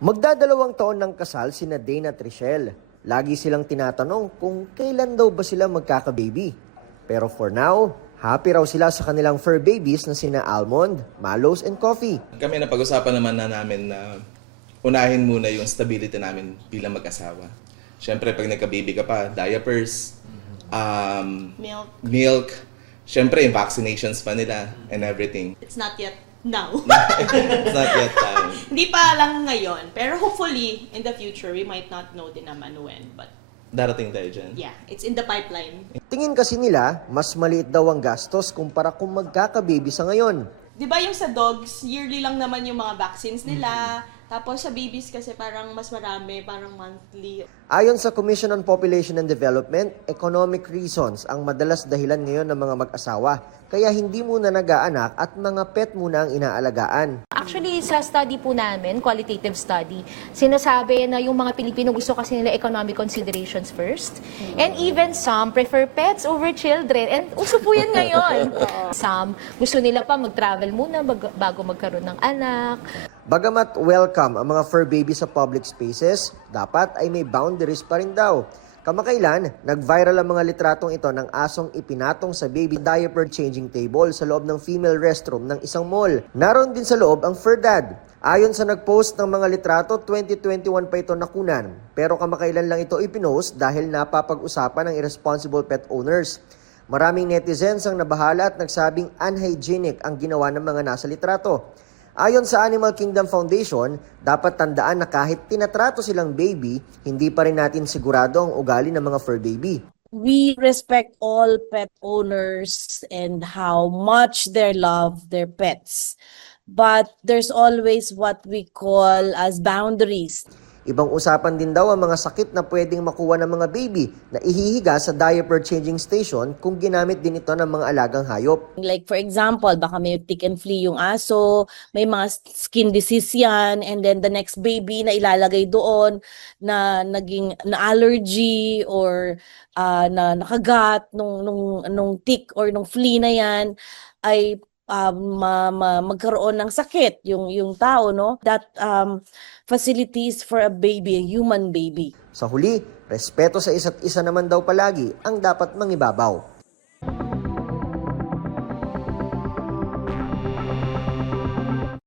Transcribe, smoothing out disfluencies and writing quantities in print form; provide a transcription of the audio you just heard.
Magdadalawang taon ng kasal sina Dane at Richelle. Lagi silang tinatanong kung kailan daw ba sila magkaka-baby. Pero for now, happy raw sila sa kanilang fur babies na sina Almond, Malos, and Coffee. Kami napag-usapan naman na namin na unahin muna yung stability namin bilang mag-asawa. Siyempre, pag nagka-baby ka pa, diapers, milk, siyempre, yung vaccinations pa nila and everything. It's not yet now. It's not yet time. Hindi pa lang ngayon. Pero hopefully, in the future, we might not know din naman when. But Darating tayo dyan. yeah, it's in the pipeline. Tingin kasi nila, mas maliit daw ang gastos kumpara kung magkaka-baby sa ngayon. Di ba yung sa dogs, yearly lang naman yung mga vaccines nila. Tapos sa babies kasi parang mas marami, parang monthly. Ayon sa Commission on Population and Development, economic reasons ang madalas dahilan ngayon ng mga mag-asawa. Kaya hindi muna nag-aanak at mga pet muna ang inaalagaan. Actually, sa study po namin, qualitative study, sinasabi na yung mga Pilipino gusto kasi nila economic considerations first. And even some prefer pets over children. And uso po yan ngayon. Some gusto nila pa mag-travel muna bago magkaroon ng anak. Bagamat welcome ang mga fur baby sa public spaces, dapat ay may boundaries pa rin daw. Kamakailan, nag-viral ang mga litratong ito ng asong ipinatong sa baby diaper changing table sa loob ng female restroom ng isang mall. Naroon din sa loob ang fur dad. Ayon sa nag-post ng mga litrato, 2021 pa ito nakunan. Pero kamakailan lang ito ipinost dahil napapag-usapan ng irresponsible pet owners. Maraming netizens ang nabahala at nagsabing unhygienic ang ginawa ng mga nasa litrato. Ayon sa Animal Kingdom Foundation, dapat tandaan na kahit tinatrato silang baby, hindi pa rin natin sigurado ang ugali ng mga fur baby. We respect all pet owners and how much they love their pets. But there's always what we call as boundaries. Ibang usapan din daw ang mga sakit na pwedeng makuha ng mga baby na ihihiga sa diaper changing station kung ginamit din ito ng mga alagang hayop. Like for example, baka may tick and flea yung aso, may mga skin disease yan, and then the next baby na ilalagay doon na naging na allergy or na nakagat nung tick or nung flea na yan ay magkaroon ng sakit yung tao, no? That facilities for a baby, a human baby. Sa huli, respeto sa isa't isa naman daw palagi ang dapat mangibabaw.